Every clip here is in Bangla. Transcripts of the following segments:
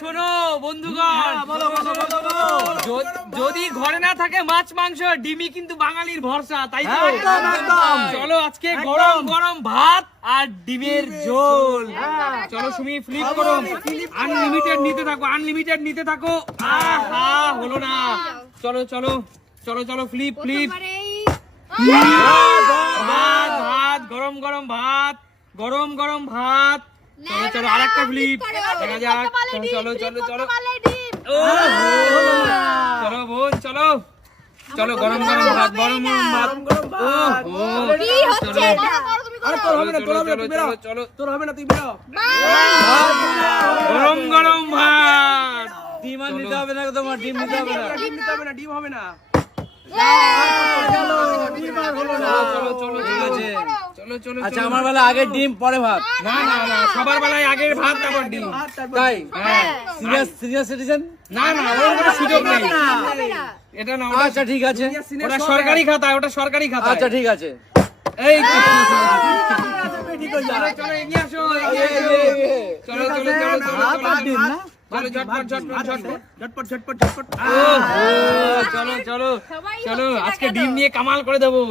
শোনো বন্ধুগণ। যদি ঘরে না থাকে মাছ মাংস ডিমি কিন্তু বাঙালির ভরসা তাই তো? একদম, একদম। চলো আজকে গরম গরম ভাত আর ডিমের ঝোল। চলো সুমি ফ্লিপ করো। আনলিমিটেড নিতে থাকো আনলিমিটেড নিতে থাকো। আহা হলো না। চলো চলো চলো চলো ফ্লিপ ফ্লিপ ভাত ভাত গরম গরম ভাত গরম গরম ভাত। চলো চলো আরেকটা ফ্লিপ দেখা যাক চলো চলো চলো চলো বোন চলো চলো গরম গরম ভাত গরম গরম ভাত ও চলো আরে তোর হবে না তোর হবে না তুই বেরো চলো তোর হবে না তুই বেরো গরম গরম ভাত ডিম আর নিতে হবে না তোমার ডিম নিতে হবে না ডিম নিতে হবে না ডিম হবে না চলো ডিম আর হলো না চলো চলো ঠিক আছে আচ্ছা চলো। আমার বেলা আগে ডিম পরে ভাত। না না না সবার বেলায় আগের ভাত তারপর ডিম। তাই? হ্যাঁ। সিরিয়াস সিরিয়াস সিটিজেন না না ওর কোনো সুযোগ নেই। এটা না আচ্ছা ঠিক আছে। ওটা সরকারি খাতা ওটা সরকারি খাতা আচ্ছা ঠিক আছে। এই হয়ে চলো চলো এগিয়ে আসো চলো চলো চলো চলো চলো ডিম না চলো ঝটপট ঝটপট ঝটপট ঝটপট। ঝটপট ঝটপট চলো চলো চলো আজকে ডিম নিয়ে কামাল করে দেবো।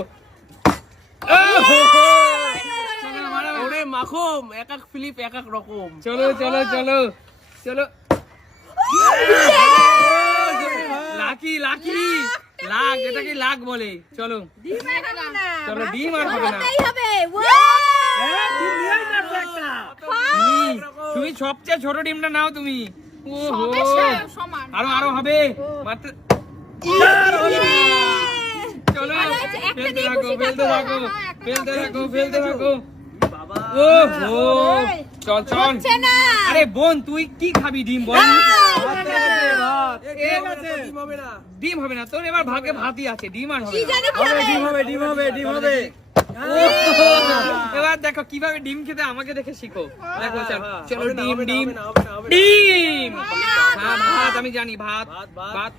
ওরে মাখুম এক এক ফিলিপ এক এক রকম। চলো চলো চলো চলো। Lucky lucky. লাখ এটাকে লাখ বলে? চলো। চলো ডিম আর হবে না। তুমি তুমি সবচেয়ে ছোট ডিমটা নাও তুমি। ও হো আরও আরও হবে। মাত্র ফেলতে থাকো ফেলতে থাকো। ফেলতে থাকো ফেলতে থাকো। বাবা। ও হো চল চল। আরে বোন তুই কি খাবি ডিম বল? ডিম হবে না। ডিম হবে না তোর এবার ভাগে ভাতই আছে ডিম আর হবে ডিম হবে ডিম হবে ডিম হবে। এবার দেখো কীভাবে ডিম খেতে আমাকে দেখে শিখো। দেখো চলো ডিম ডিম। ডিম! হ্যাঁ ভাত আমি জানি ভাত ভাত, ভাত। ভাত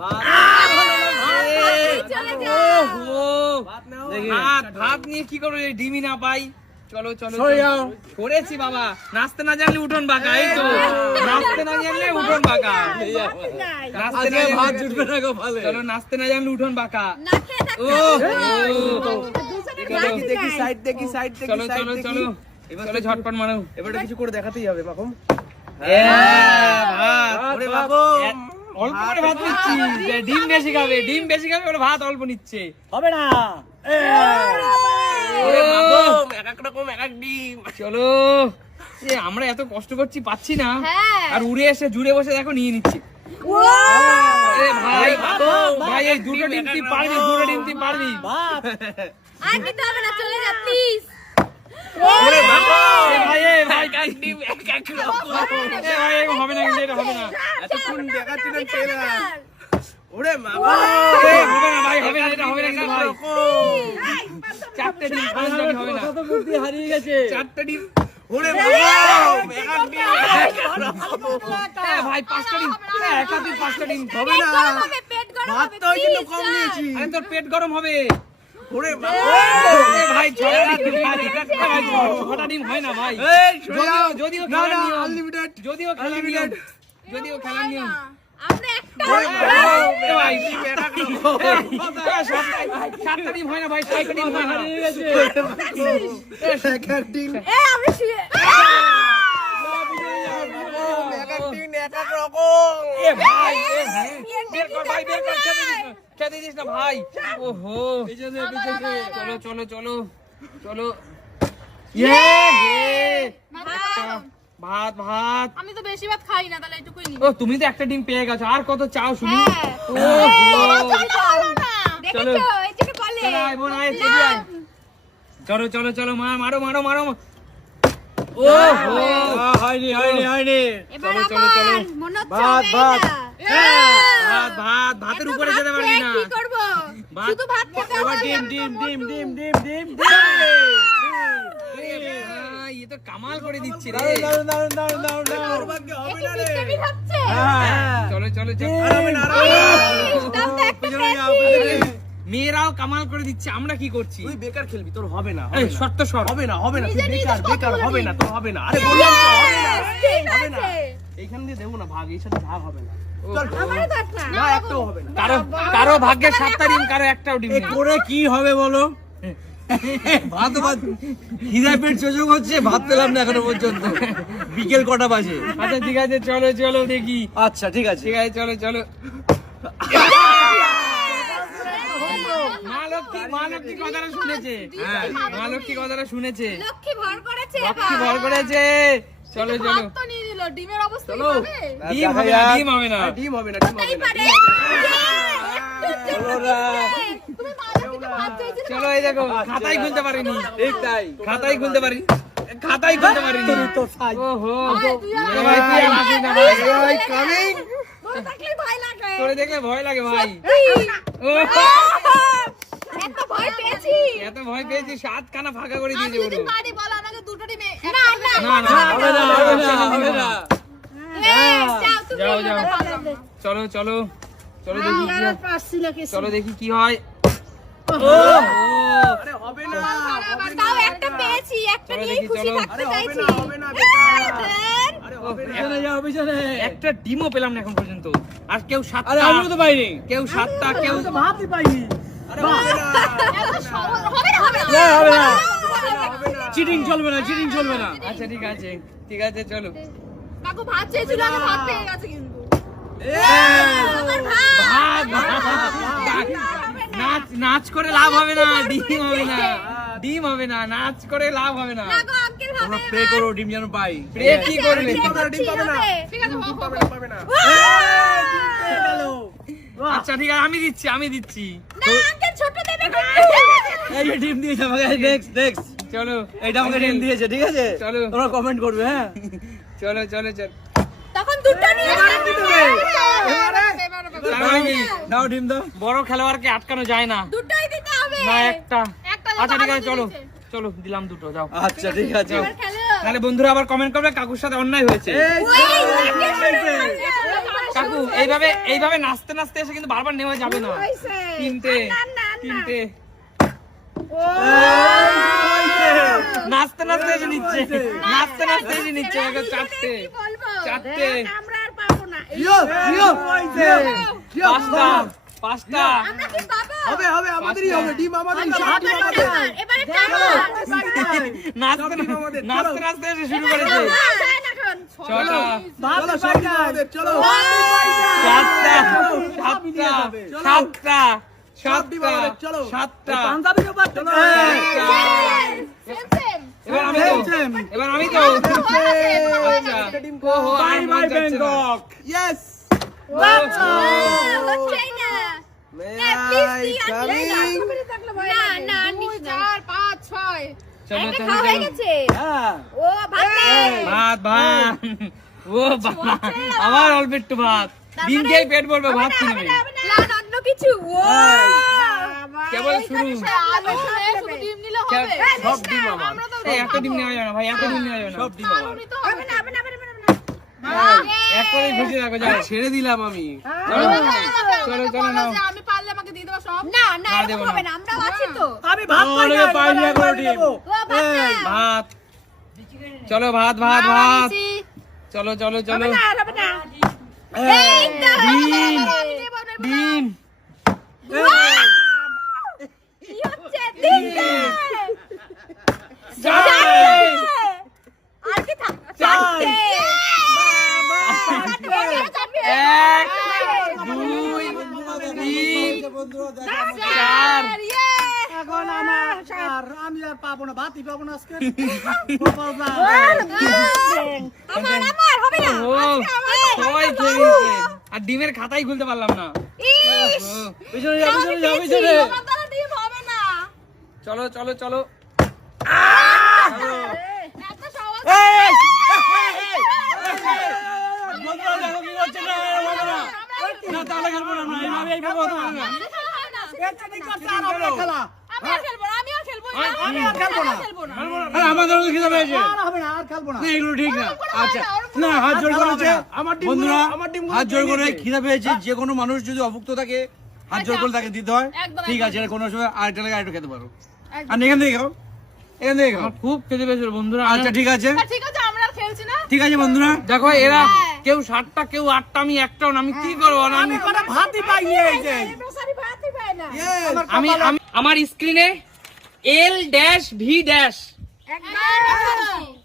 ভাত ওহো ভাত নিয়ে কি করব? ডিমই না পাই। চলো চলো চলো। করেছি বাবা। নাচতে না জানলে উঠোন বাঁকা এই তো। নাচতে না জানলে উঠোন বাঁকা। নাচতে না ভাত জুটবে না গোপালে চলো নাচতে না জানলে উঠোন বাঁকা। ও দেখি দেখি সাইড দেখি সাইড দেখি চলো সাইড চলো দেখি। চলো। চলো ঝটপট মারো। এবার কিছু করে দেখাতেই হবে মাখুম ভাত। অল্প করে ভাত নিচ্ছি। ডিম বেশি খাবে ডিম বেশি খাবে ওরা ভাত অল্প নিচ্ছে। হবে না। এক এক রকম এক এক ডিম। চলো। এ, আমরা এত কষ্ট করছি পাচ্ছি না। আর উড়ে এসে জুড়ে বসে দেখো নিয়ে নিচ্ছি। ভাই ভাই এই দুটো ডিম তুই পারবি দুটো ডিম তুই পারবি। ওরে মাখুম এ ভাই ডিম এক এক রকম। হবে না কিন্তু এটা হবে না। এতক্ষণ দেখাচ্ছিলেন ট্রেলার ওরে হবে না ভাই হবে না এটা হবে না ভাই চারটে ডিম পাঁচটা ডিম হবে না কত বুদ্ধি হারিয়ে গেছে চারটে ডিম ওরে ভাই পাঁচটা ডিম একা তুই পাঁচটা ডিম হবে না ভাত তো ওই জন্য কম নিয়েছি আরে তোর পেট গরম হবে ওরে মাখুম এ ভাই ছটা ডিম ভাই, এ ভাই, ছ- ছটা ডিম হয় না ভাই যদিও যদিও না খেলার নিয়ম যদিও খেলার নিয়ম যদিও খেলার নিয়ম ভাই ওহো। চলো চলো চলো। চলো। ইয়ে! ইয়ে ভাত ভাত। আমি তো বেশি ভাত খাই না তাহলে এটুকুই নি ও তুমি তো একটা ডিম পেয়ে গেছো। আর কত চাও শুনি? হ্যাঁ। ওহো চলো চলো। চলো আয় বোন আয় চেয়ে আয়। চলো চলো চলো মা মারো মারো মারো। ওহো আহ, হয়নি হয়নি হয়নি। চলো, চলো, চলো। ভাত, ভাত। ভাত ভাত ভাতের উপরে যেতে পারবি না। কি করব? ভাত। শুধু ভাত খেতে হবে ডিম ডিম ডিম ডিম ডিম ডিম। ডিম তো কামাল করে দিচ্ছি রে। ভাগ্যে হবে না রে? চলো চলো চলো। মেয়েরাও কামাল করে দিচ্ছে আমরা কি করছি? তুই বেকার খেলবি তোর হবে না এই না। শর্ত হবে না হবে না তুই বেকার বেকার হবে না তোর হবে না। আরে বললাম তো হবে না। হবে না। এইখান দিয়ে দেবো না ভাগ এই সাথে ভাগ হবে না। আমারও থাক না। না একটাও হবে না। কারও কারও ভাগ্যে সাতটা ডিম কারও একটাও ডিম করে কি হবে বলো? ভাত ভাত। খিদায় পেট চোচক হচ্ছে ভাত পেলাম না এখনও পর্যন্ত। বিকেল কটা বাজে? আচ্ছা ঠিক আছে চলো চলো দেখি। আচ্ছা ঠিক আছে। ঠিক আছে চলো চলো। কথাটা শুনেছে। হ্যাঁ মা লক্ষ্মী কথাটা শুনেছে। লক্ষ্মী ভর করেছে লক্ষ্মী ভর করেছে। চলো চলো। ভাত তো নিয়ে দিল ডিমের অবস্থা চলো। ডিম হবে না ডিম হবে না। ডিম হবে না ডিম হবে না পারে। চলো এই দেখো খাতাই খুলতে পারিনি। ঠিক তাই। খাতাই খুলতে পারি খাতাই খুলতে পারিনি। তো সাই ওহো। ভাই তুই আসিস না ভাই। কামিং তোরে দেখলে ভয় লাগে। ভাই। ও। এত ভয় পেয়েছি। এত ভয় পেয়েছি সাত খানা ফাঁকা করে পারি। বল আমাকে দুটো না না না না হবে না হবে যাও। চলো চলো। চলো দেখি কি হয়। চলো দেখি কি হয়। একটা ডিমও পেলাম না এখন পর্যন্ত। আর কেউ সাতটা আমিও তো পাইনি। কেউ সাতটা কেউ ভাতই পাইনি। চিটিং চলবে না চিটিং চলবে না। আচ্ছা ঠিক আছে ঠিক আছে চলো। কাকু ভাত চেয়েছিল ভাত পেয়ে গেছে কিন্তু। ভাত ভাত, নাচ নাচ করে লাভ হবে না ডিম হবে না। ডিম হবে না নাচ করে লাভ হবে না। ভাবে প্রে করো ডিম যেন পাই। প্রে কি করবে? ডিম পাবে না, ডিম পাবে না। ঠিক আছে হোক, হোক, পাবে না। পাবে না আচ্ছা ঠিক আছে আমি দিচ্ছি আমি দিচ্ছি। ছোট দেবে এই ডিম দিয়েছে আমাকে নেক্সট নেক্সট চলো। এইটা আমাকে ডিম দিয়েছে ঠিক আছে? চলো। তোমরা কমেন্ট করবে হ্যাঁ? চলো চলো চলো। তখন দুটো নিয়ে নাও ডিম দাও বড় খেলোয়াড়কে আটকানো যায় না। দুটোই দিতে হবে। না একটা। আচ্ছা ঠিক আছে চলো। চলো দিলাম দুটো যাও। আচ্ছা ঠিক আছে। তাহলে বন্ধুরা আবার কমেন্ট করবে কাকুর সাথে অন্যায় হয়েছে। কাকু এইভাবে এইভাবে নাচতে নাচতে এসে কিন্তু বারবার নেওয়া যাবে না। তিনটে তিনটে। নাচতে নাচতে এসে নিচ্ছে। নাচতে নাচতে এসে নিচ্ছে। চারটে চারটে। পাঁচটা হবে হবে আমাদেরই হবে ডিম আমাদেরই সব ডিম আমাদের টাকা, এবারে নাচতে নাচতে নাচতে এসে শুরু করেছে। ছটা চলো সব ডিম আমাদের চলো সাতটা সাতটা সাতটা সব ডিম আমাদের, চলো। সাতটা পাঞ্জাবি ব্যাপার চলো। এবার আমি তো এবার আমি তো বাই বাই ব্যাংকক হয়ে। হ্যাঁ ভাত আবার অল্প একটু ভাত দিন খেয়ে পেট ভরবে ভাত কিনবে অন্য কিছু। কেবল শুরু সব ডিম আমার এত ডিম নেওয়া যাবে না ভাই এত ডিম নেওয়া যাবে না সব ডিম আমার হবে না, হবে না, হবে না, হবে না, হবে না। এক করে খুশি থাকো যাও ছেড়ে দিলাম আমি চলো চলো চলো নাও না, না, না, এরকম দেবো না। হবে না, আমরাও আছি তো। আমি ভাত পাই না ভাত ভাত চলো ভাত ভাত ভাত চলো চলো চলো হবে না, হবে না। এই তো, ডিম আমি দেবো, দেবো না। ডিম কি হচ্ছে? তিনটে। চারটে। আর কি থাক? চারটে। এক দুই তিন চার ইয়ে। আর আর আর ডিমের খাতাই খুলতে পারলাম না চলো চলো যাও আমি পিছনে যাও পেয়েছি, পিছনে আমার দ্বারা ডিম হবে না চলো চলো চলো এত সহজ বন্ধুরা দেখো কি করছে না হবে না না খেলব না এইভাবে এইভাবে হতে না খেলা আমি আর খেলব না আমিও খেলব না আমি খেলব না। খেলব না। আরে আমাদের তো খিদে পেয়েছে না। এগুলো ঠিক না। আচ্ছা। না হাত জোর করেছে আমার ডিম বন্ধুরা আমার ডিম হাত জোর করে খিদে পেয়েছে যে কোনো মানুষ যদি অভুক্ত থাকে হাত জোর করে তাকে দিতে হয়। ঠিক আছে এর কোনো সময় আরেকটা লাগে আরেকটু খেতে পারো। আর এখান থেকে খাও। এখান থেকে খাও। খুব খেতে পেয়েছিল বন্ধুরা। আচ্ছা ঠিক আছে। ঠিক আছে আমরা খেলছি না। ঠিক আছে বন্ধুরা। দেখো এরা। কেউ সাতটা কেউ আটটা আমি একটাও না। আমি কি করব? আমি ভাতই পাইনি আমি আমি- আমার স্ক্রিনে এল ড্যাশ ভি ড্যাশ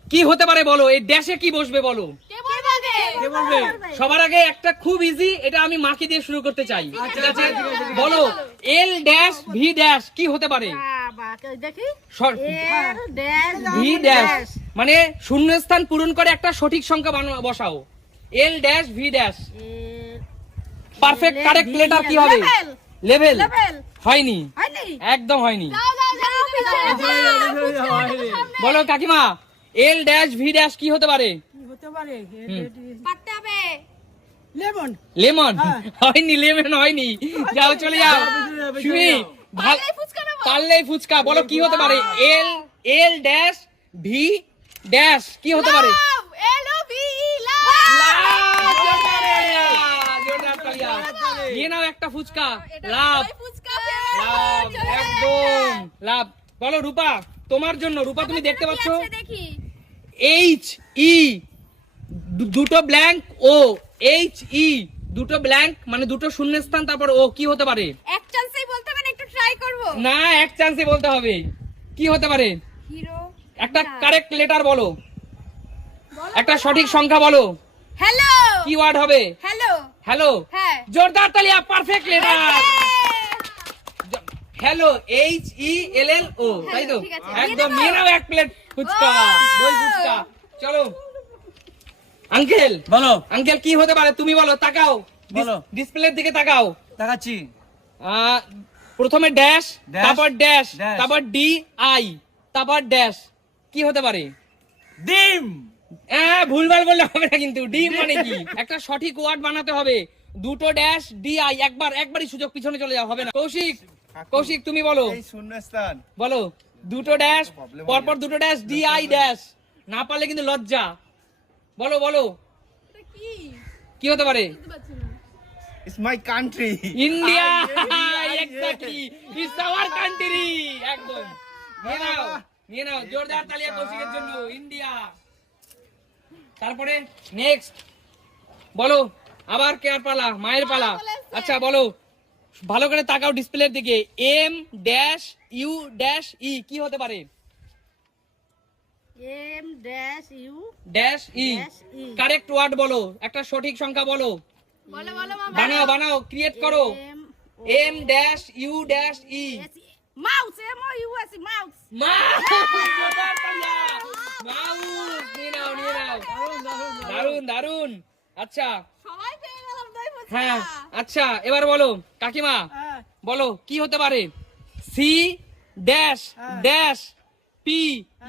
কি হতে পারে বলো? এই ড্যাশে কি বসবে বলো? সবার আগে একটা খুব ইজি এটা আমি মাকে দিয়ে শুরু করতে চাই। ঠিক আছে? বলো এল ড্যাশ ভি ড্যাশ কি হতে পারে? ভি ড্যাশ মানে শূন্যস্থান পূরণ করে একটা সঠিক সংখ্যা বানো- বসাও। L dash V dash perfect correct letter কি হবে লেভেল হয়নি একদম হয়নি যাও যাও যাও বলো কাকিমা এল ড্যাশ ভি ড্যাশ কি হতে পারে লেমন লেমন হয়নি লেমন হয়নি যাও চলে যাও সুমি ফুচকা ফুচকা বলো কি হতে পারে L L dash V dash কি হতে পারে লাভ এল ও ভি ই লাভ লাভ! জোরদার তালিয়া, জোরদার তালিয়া। নিয়ে নাও একটা ফুচকা। লাভ। ফুচকা লাভ একদম। লাভ। বলো রূপা তোমার জন্য রূপা তুমি দেখতে পাচ্ছ? এইচ ই দুটো ব্ল্যাঙ্ক ও এইচ ই দুটো ব্ল্যাঙ্ক মানে দুটো শূন্যস্থান তারপর ও কি হতে পারে? এক চান্সেই বলতে হবে না একটু ট্রাই করব? না এক চান্সে বলতে হবে। কি হতে পারে? হিরো একটা কারেক্ট লেটার বলো। একটা সঠিক সংখ্যা বলো। হ্যালো কি ওয়ার্ড হবে? হ্যালো হ্যালো হ্যাঁ। জোরদার তালিয়া perfect letter hello H E L L O তাই তো? একদম নিয়ে নাও এক প্লেট ফুচকা দই ফুচকা। চলো। আঙ্কেল বলো। আঙ্কেল কি হতে পারে? তুমি বলো তাকাও। বলো। ডিসপ্লের দিকে তাকাও। তাকাচ্ছি। আহ, প্রথমে ড্যাশ তারপর ড্যাশ ড্যাশ। তারপর ডি আই তারপর ড্যাশ কি হতে পারে? ডিম! হ্যাঁ ভুলভাল বললে হবে না কিন্তু। ডি মানে কি? একটা সঠিক ওয়ার্ড বানাতে হবে। দুটো ড্যাশ ডি আই একবার একবারই সুযোগ পিছনে চলে যাও হবে না। কৌশিক কৌশিক তুমি বলো। শূন্যস্থান। বলো। দুটো ড্যাশ পরপর দুটো ড্যাশ ডি আই ড্যাশ না পারলে কিন্তু লজ্জা। বলো বলো। কি? কি হতে পারে? It's my country India exactly it's our country একদম। নিয়ে নাও নিয়ে নাও। জোরদার তালিয়া কৌশিকের জন্য। ইন্ডিয়া তারপরে নেক্সট বলো আবার কেয়ার পালা? মায়ের পালা। আচ্ছা বলো ভালো করে তাকাও ডিসপ্লের দিকে। M dash U dash E কি হতে পারে? M dash U dash E correct word বলো। একটা সঠিক সংখ্যা বলো। বলো বলো মা বানাও বানাও ক্রিয়েট করো। M M dash U dash E mouse M O U S mouse mouse নিয়ে নাও নিয়ে নাও। দারুণ দারুণ আচ্ছা। সবাই পেয়ে গেলাম দই ফুচকা হ্যাঁ আচ্ছা এবার বলো কাকিমা বলো কি হতে পারে? C dash dash P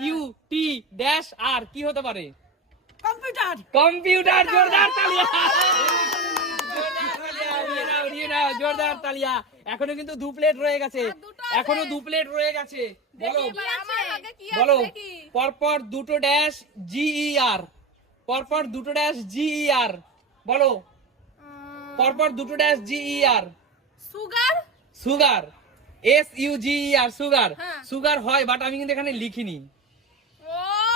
U T dash R কি হতে পারে? কম্পিউটার। কম্পিউটার জোরদার তালিয়া। জোরদার তালিয়া। এখনও কিন্তু দু প্লেট রয়ে গেছে। এখনও দু প্লেট রয়ে গেছে। বলো। বলো পরপর দুটো ড্যাশ জিই আর পরপর দুটো ড্যাশ জিই আর বলো পরপর দুটো ড্যাশ জিই আর sugar? Sugar. S U G R sugar. হ্যাঁ। সুগার হয় বাট আমি কিন্তু এখানে লিখিনি।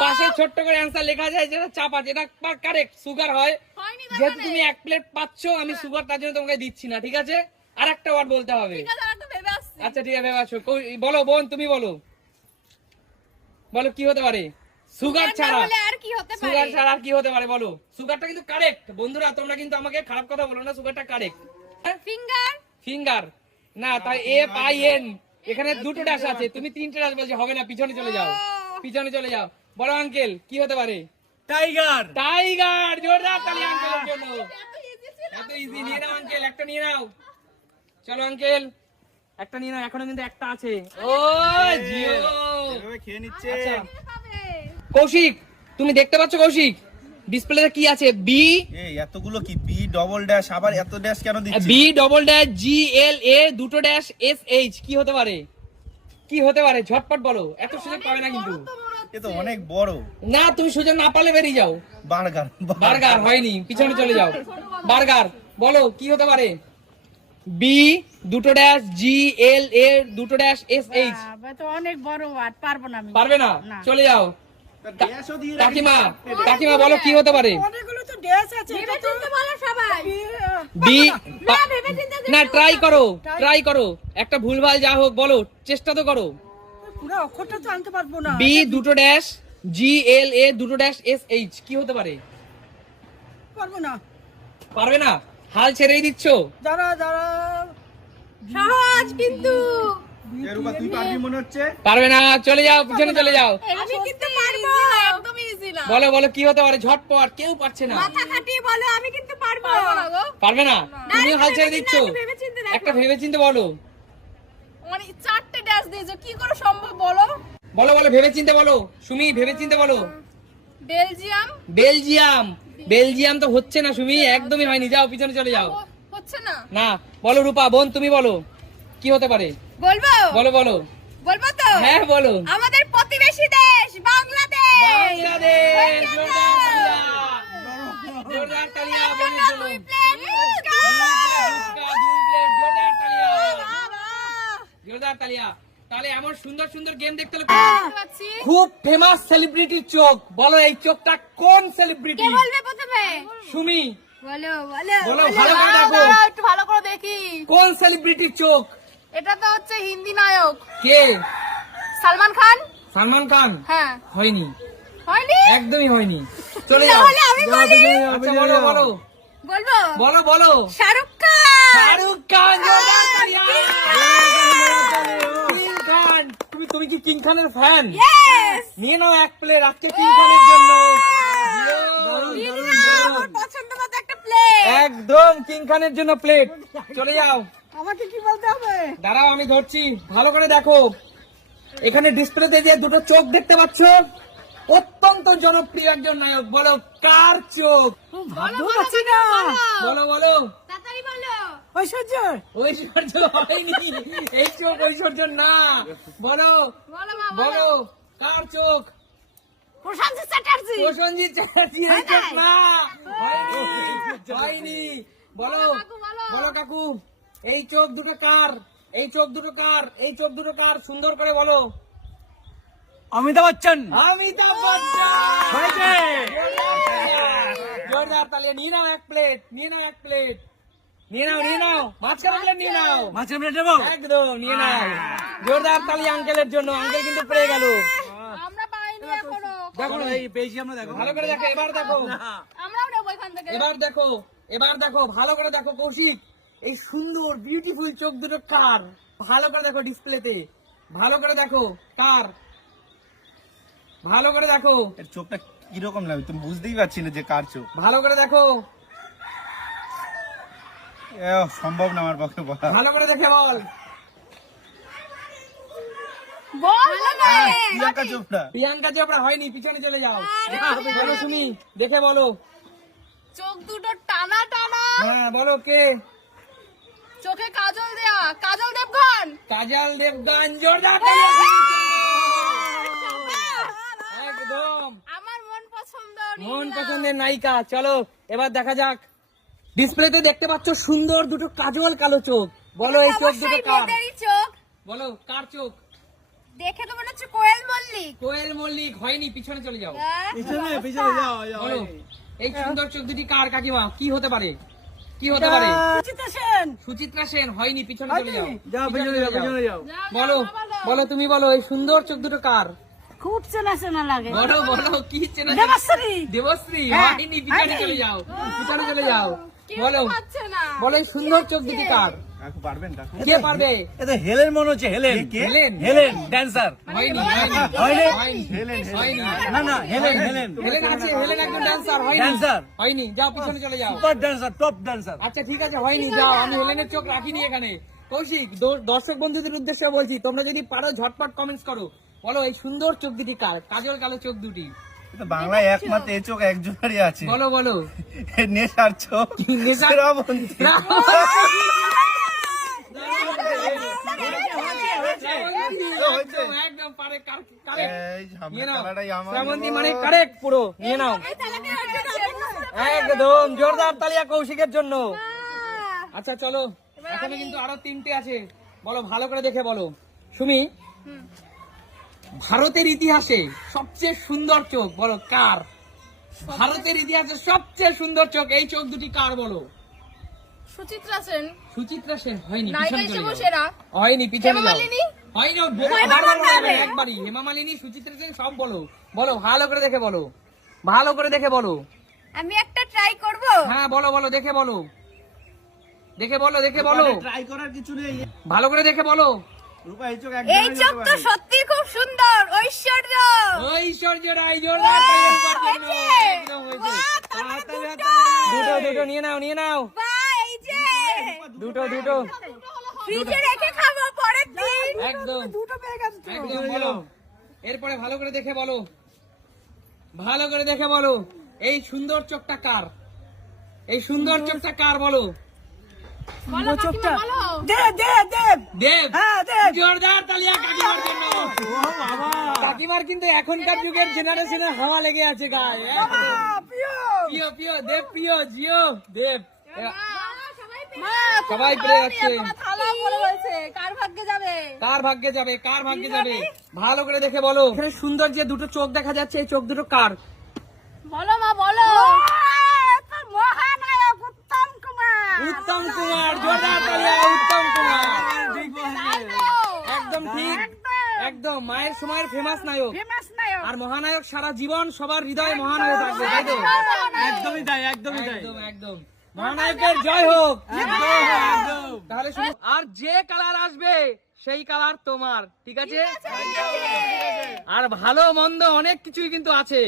পাশে ছোট্ট করে অ্যান্সার লেখা যায় যেটা চাপ আছে এটা কারেক্ট সুগার হয়। যেহেতু? তুমি এক প্লেট পাচ্ছ আমি সুগার তার জন্য তোমাকে দিচ্ছি না ঠিক আছে? আর একটা ওয়ার্ড বলতে হবে। আচ্ছা ঠিক আছে ভেবে আসো। বলো বোন তুমি বলো। বলো কি হতে পারে? সুগার ছাড়া। আর কি হতে পারে? সুগার ছাড়া আর কি হতে পারে বলো? সুগারটা কিন্তু কারেক্ট বন্ধুরা তোমরা কিন্তু আমাকে খারাপ কথা বলো না সুগারটা কারেক্ট ফিঙ্গার ফিঙ্গার না তাই এফ আই এন এখানে দুটো ড্যাশ আছে। তুমি তিনটে ড্যাশ বলছো হবে না পিছনে চলে যাও। পিছনে চলে যাও। বলো আঙ্কেল কি হতে পারে? টাইগার টাইগার জোরদার তালি আঙ্কেলের জন্য। এত ইজি নিয়ে নাও আঙ্কেল একটা নিয়ে নাও। চলো আঙ্কেল একটা নিয়ে নাও এখনও কিন্তু একটা আছে। ও জিও। খেয়ে নিচ্ছে। আচ্ছা। কৌশিক তুমি দেখতে পাচ্ছ কৌশিক? ডিসপ্লেতে কি আছে? বি এতগুলো কি? বি ডবল ড্যাশ আবার এত ড্যাশ কেন দিচ্ছিস B double dash G L A দুটো ড্যাশ এস এইচ কি হতে পারে? কি হতে পারে? ঝটপট বলো। এত সুযোগ পাবে না কিন্তু। এ তো অনেক বড়। না তুমি সুযোগ না পারলে বেরিয়ে যাও। বার্গার। বার্গার হয়নি। পিছনে চলে যাও। বার্গার বলো কি হতে পারে? বি দুটো ড্যাশ জি এল এ দুটো ড্যাশ এস এইচ তো অনেক বড় ওয়ার্ড পারব না আমি। পারবে না। চলে যাও। কাকিমা কাকিমা বলো কি হতে পারে? বি না। না ট্রাই করো ট্রাই করো। একটা ভুলভাল যা হোক বলো চেষ্টা তো করো। পুরো অক্ষরটা তো আনতে পারব না। বি দুটো ড্যাশ জি এল এ দুটো ড্যাশ এস এইচ কি হতে পারে? পারব না। পারবে না? হাল ছেড়েই দিচ্ছ? যারা যারা। সহজ কিন্তু। পারবি না চলে যাও পিছনে চলে যাও। আমি কিন্তু পারব একদম ইজি না। বলো বলো কি হতে পারে? ঝটপট কেউ পারছে না। মাথা খাটিয়ে বলো আমি কিন্তু পারব পারবে না তুমি হাল ছেড়ে দিচ্ছ। একটা ভেবে চিন্তে বলো। মানে চারটে ড্যাশ দিয়েছ কি করে সম্ভব বলো? বলো বলো ভেবে চিন্তে বলো। সুমি ভেবে চিন্তে বলো। বেলজিয়াম। বেলজিয়াম। বেলজিয়াম তো হচ্ছে না সুমি একদমই হয়নি। যাও পিছনে চলে যাও। হচ্ছে না। না বলো রূপা বোন তুমি বলো। কি হতে পারে? বলব? বলো বলো। বলব তো? হ্যাঁ বলো। আমাদের প্রতিবেশী দেশ বাংলাদেশ। বাংলাদেশ জোরদার তালিয়া। বোনের জন্য। জোরদার তালিয়া। তাহলে এমন সুন্দর সুন্দর গেম দেখতে হলে দেখতে পাচ্ছি। খুব ফেমাস সেলিব্রিটির চোখ। বলো এই চোখটা কোন সেলিব্রিটি কে বলবে প্রথমে? সুমি। বলো বলো বলো, ভালো করে দেখো। একটু ভালো করে দেখি। কোন সেলিব্রিটির চোখ? এটা তো হচ্ছে হিন্দি নায়ক। কে? সালমান খান? সালমান খান? হ্যাঁ। হয়নি। হয়নি? একদমই হয়নি। চলে যাও। তাহলে আমি বলি। আচ্ছা বলো বলো। বলব? বলো বলো। শাহরুখ খান। শাহরুখ খান খান তুমি তুমি কি কিং খানের ফ্যান নিয়ে নাও এক প্লেট আজকে কিং খানের জন্য। একদম কিং খানের জন্য প্লেট চলে যাও। আমাকে কি বলতে হবে? দাঁড়াও আমি ধরছি। ভালো করে দেখো। এখানে ডিসপ্লে ডিসপ্লেতে যে দুটো চোখ দেখতে পাচ্ছ অত্যন্ত জনপ্রিয় একজন নায়ক। বলো কার চোখ? বলো বলো। ঐশ্বর্য! ঐশ্বর্য হয়নি। এই চোখ ঐশ্বর্য না। বলো। বলো কার চোখ? প্রশান্ত চ্যাটার্জি। প্রসঞ্জিৎ চ্যাটার্জি এই চোখ না। হয়নি। হয়নি। বলো। বলো। বলো। কাকু। এই চোখ দুটো কার? এই চোখ দুটো কার? এই চোখ দুটো কার? সুন্দর করে বলো। অমিতাভ বচ্চন। অমিতাভ বচ্চন। জোরদার তাহলে নিয়ে নাও এক প্লেট নিয়ে নাও এক প্লেট। নিয়ে নাও নিয়ে নাও। মাঝখানে প্লেট নিয়ে নাও। মাছের প্লেট নেব একদম নিয়ে নাও। জোরদার তালি আঙ্কেলের জন্য। আঙ্কেল কিন্তু পেয়ে গেল। আমরা পাইনি এখনও। দেখো এই পেয়েছি আমরা দেখো। ভালো করে দেখো এবার দেখো। আমরাও নেব এখান থেকে। এবার দেখো এবার দেখো ভালো করে দেখো কৌশিক। এই সুন্দর বিউটিফুল চোখ দুটো কার? ভালো করে দেখো ডিসপ্লেতে ভালো করে দেখো কার? ভালো করে দেখো। চোখটা কীরকম লাগবে তুমি বুঝতেই পারছি না যে কার চোখ। ভালো করে দেখো। সম্ভব না আমার পক্ষে বলা। ভালো করে দেখে বল। বল প্রিয়াঙ্কা চোপড়া। প্রিয়াঙ্কা চোপড়া হয়নি পিছনে চলে যাও। বলো শুনি দেখে বলো। চোখ দুটো টানা টানা। হ্যাঁ বলো কে? চোখে কাজল দেয়া। কাজল দেবগন। কাজল দেবগান জোরদার একদম। আমার মন পছন্দ মন পছন্দের নায়িকা। চলো এবার দেখা যাক। ডিসপ্লেতে দেখতে পাচ্ছ সুন্দর দুটো কাজল কালো চোখ। বলো এই চোখ দুটো কার? চোখ। বলো কার চোখ? দেখে তো মনে হচ্ছে কোয়েল মল্লিক। কোয়েল মল্লিক হয়নি পিছনে চলে যাও। হ্যাঁ? পিছনে পিছনে যাও বলো এই সুন্দর চোখ দুটি কার কাকিমা? কি হতে পারে? কি হতে পারে? সুচিতা সেন। সুচিত্রা সেন হয়নি পিছনে চলে যাও। যাও পিছনে যাও পিছনে যাও। বলো বলো তুমি বলো এই সুন্দর চোখ দুটো কার? খুব চেনা চেনা লাগে। বলো বলো কি চেনা দেবাশ্রী। দেবশ্রী হ্যাঁ, হয়নি পিছনে চলে যাও পিছনে চলে যাও। বলো। বলো সুন্দর চোখ দুটি কার? কাকু পারবেন কাকু? কে পারবে? এটা হেলেন মনে হচ্ছে হেলেন। হেলেন হেলেন ড্যান্সার হয়নি হয়নি। হয়নি? হয়নি। হেলেন, না না হেলেন হেলেন। হেলেন আছে হেলেন একজন ডান্সার হয়নি। Dancer? হয়নি যাও পিছনে চলে যাও। সুপার ড্যান্সার টপ ড্যান্সার আচ্ছা ঠিক আছে হয়নি যাও আমি হেলেনের চোখ রাখিনি এখানে। কৌশিক দর্শক বন্ধুদের উদ্দেশ্যে বলছি তোমরা যদি পারো ঝটপট কমেন্টস করো। বলো এই সুন্দর চোখ দুটি কার? কাজল কালো চোখ দুটি। বাংলায় একমাত্র এ চোখ একজনেরই আছে। বলো বলো। নেশার চোখ। শ্রাবন্তী। এই মানে এই। একদম জোরদার তালিয়া কৌশিকের জন্য। আচ্ছা চলো। এখানে কিন্তু আরও তিনটে আছে। বলো ভালো করে দেখে বলো। সুমি? ভারতের ইতিহাসে সবচেয়ে সুন্দর চোখ বলো কার? ভারতের ইতিহাসে সবচেয়ে সুন্দর চোখ এই চোখ দুটি কার বলো? সুচিত্রা সেন। সুচিত্রা সেন হয়নি হয়নি পিছনে? হয়নি একবারই। হেমা মালিনী সুচিত্রা সেন সব বলো। বলো ভালো করে দেখে বলো। ভালো করে দেখে বলো। আমি একটা ট্রাই করব? হ্যাঁ বলো বলো দেখে বলো। দেখে বলো দেখে বলো। ট্রাই করার কিছু নেই। ভালো করে দেখে বলো। এই চোখ তো সত্যি খুব সুন্দর ঐশ্বর্য। ঐশ্বর্য রায় জোরদার দুটো। দুটো। নিয়ে নাও নিয়ে নাও। বাহ, এই যে। দুটো দুটো। ফ্রিজে রেখে খাব পরের দিন। একদম। একদম বলো। এরপরে ভালো করে দেখে বলো। ভালো করে দেখে বলো। এই সুন্দর চোখটা কার? এই সুন্দর চোখটা কার বলো। কাকিমার জন্য। কাকিমার কিন্তু এখনকার যুগের জেনারেশনের হাওয়া লেগে আছে গায়ে। প্রিয়। প্রিয় দেব প্রিয় জিও দেব। সবাই পেরে রয়েছে কার ভাগ্যে যাবে? কার ভাগ্যে যাবে? কার ভাগ্যে যাবে? ভালো করে দেখে বলো। এখানে সুন্দর যে দুটো চোখ দেখা যাচ্ছে এই চোখ দুটো কার? বলো মা বলো। উত্তম কুমার জোরদার তালিয়া উত্তম কুমার। একদম ঠিক একদম। মায়ের সময়ের ফেমাস নায়ক। আর মহানায়ক সারা জীবন সবার হৃদয়ে মহানায়ক থাকবে তাই তো? একদমই তাই একদমই তাই। একদম একদম। মহানায়কের জয় হোক। তাহলে আর যে কালার আসবে সেই কালার তোমার ঠিক আছে? আর ভালো মন্দ অনেক কিছুই কিন্তু আছে।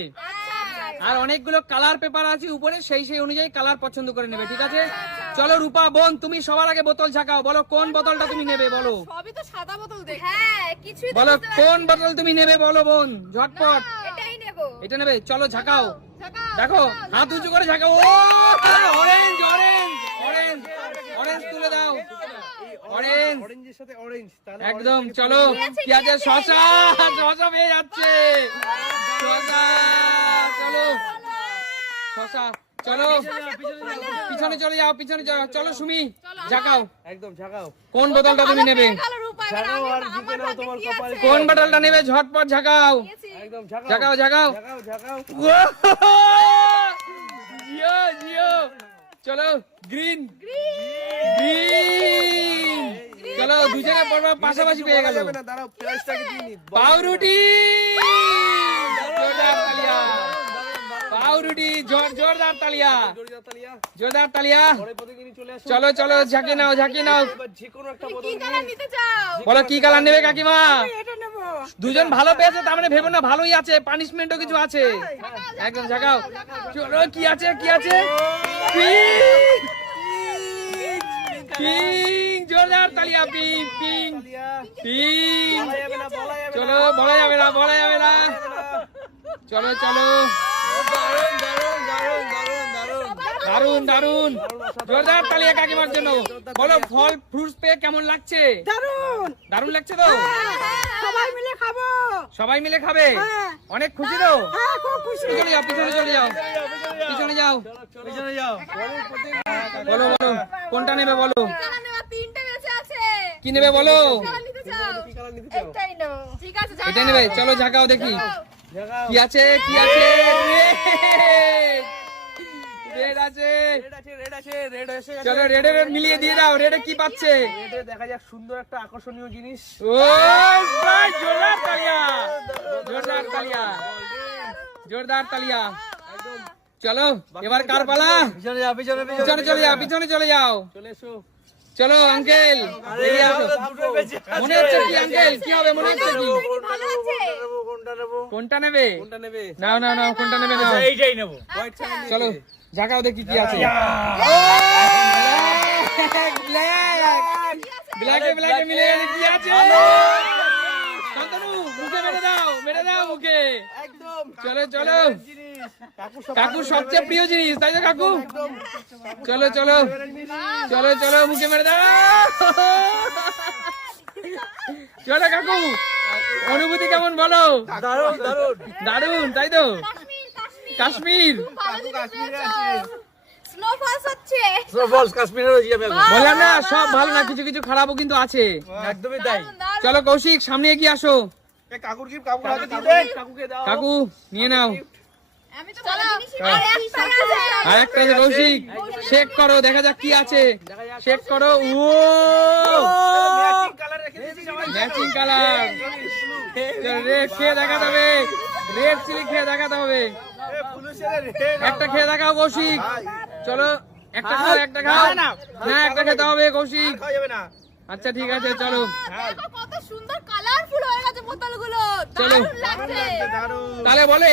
আর অনেকগুলো কালার পেপার আছে উপরে সেই সেই অনুযায়ী কালার পছন্দ করে নেবে ঠিক আছে? চলো রূপা বোন তুমি সবার আগে বোতল ঝাঁকাও বলো কোন বোতলটা তুমি নেবে বলো সবই তো সাদা বোতল দেখ হ্যাঁ কিছুই বলো কোন বোতল তুমি নেবে বলো বোন ঝটপট এটাই নেব এটা নেবে চলো ঝাঁকাও দেখো হাত উঁচু করে ঝাঁকাও ও অরেঞ্জ অরেঞ্জ অরেঞ্জ অরেঞ্জ তুলে দাও অরেঞ্জ অরেঞ্জের সাথে অরেঞ্জ তাহলে একদম চলো কি আছে শশা শশা পেয়ে যাচ্ছে শশা চলো শশা চলো। পিছনে চলে যাও পিছনে যাও। চলো সুমি ঝাঁকাও একদম ঝাঁকাও কোন বোতলটা তুমি নেবে? কোন বোতলটা নেবে? ঝটপট ঝাঁকাও। একদম ঝাঁকাও ঝাঁকাও জিও জিও। চলো গ্রিন। গ্রিন। চলো দুজনে পড়বা পাশাপাশি পেয়ে গেল। যাবে দাঁড়াও প্রাইসটাকে দিয়ে নি। পাউরুটি! পাউরুটি জোর জোরদার তালিয়া। জোরদার তালিয়া। চলে চলো ঝাঁকি নাও ঝাঁকি নাও। বলো কি কালার নেবে কাকিমা? দুজন ভালো পেয়েছে তার মানে ভেবো না ভালোই আছে পানিশমেন্টও কিছু আছে। একদম ঝাঁকাও চলো কি আছে কি আছে? পিং জোরদার তালিয়া পিং পিং পিং চলো বলা যাবে না। বলা যাবে না। চলো চলো। দারুণ দারুণ জোরদার তালিয়া কাকিমার জন্য। বলো ফল ফ্রুটস পেয়ে কেমন লাগছে? দারুণ দারুণ লাগছে তো? সবাই মিলে খাব। সবাই মিলে খাবে? অনেক খুশি তো? হ্যাঁ পিছনে যাও পিছনে চলে যাও। পিছনে যাও। পিছনে যাও। বলো বলো কোনটা নেবে বলো? কি নেবে বলো? একটাই নেব চলো ঝাঁকাও দেখি। কি আছে? কি আছে? রেড। আছে। রেড আছে রেড আছে রেড এসে চলো রেডে রেড মিলিয়ে দিয়ে দাও রেডে কি পাচ্ছে? রেডে দেখা যাক সুন্দর একটা আকর্ষণীয় জিনিস। ও ভাই জোরদার তালিয়া। জোরদার তালিয়া। জোরদার তালিয়া। চলো এবার কার পালা? পিছনে যাও পিছনে পিছনে চলে যাও। পিছনে চলে যাও। চলে এসো। চলো আঙ্কেল। মনে হচ্ছে কি আঙ্কেল? কি হবে মনে হচ্ছে কি? আছে কোনটা নেবে কোনটা নেবে? নাও নাও নাও কোনটা নেবে নাও। এইটাই নেব। চলো ঝাঁকাও দেখি কি আছে। ব্ল্যাকে ব্ল্যাকে। মিলে কি আছে? শান্তনু মুখে মেরে দাও মেরে দাও মুখে। চলো চলো। কাকু কাকুর সবচেয়ে প্রিয় জিনিস তাই তো কাকু? চলো চলো। চলো চলো মুখে মেরে দাও। চলো কাকু। অনুভূতি কেমন বলো? দারুণ তাই তো? কাশ্মীর বললাম না সব ভালো না কিছু কিছু খারাপও কিন্তু আছে। একদমই তাই। চলো কৌশিক সামনে এগিয়ে আসো। কাকু নিয়ে নাও। আমি তো ভালো জিনিসই আর একটা আছে কৌশিক। শেক করো দেখা যাক কি আছে। শেক করো। ও! কালার রেখে দিয়েছি ম্যাচিং কালার রেড খেয়ে দেখাতে হবে। রেড চিলি খেয়ে দেখাতে হবে। একটা খেয়ে দেখাও কৌশিক। চলো একটা খাও একটা খাও। না একটা খেতে হবে কৌশিক। খাওয়া যাবে না। আচ্ছা ঠিক আছে চলো। দেখো কত সুন্দর কালারফুল হয়ে গেছে বোতলগুলো। দারুণ লাগছে দারুণ। তাহলে বলে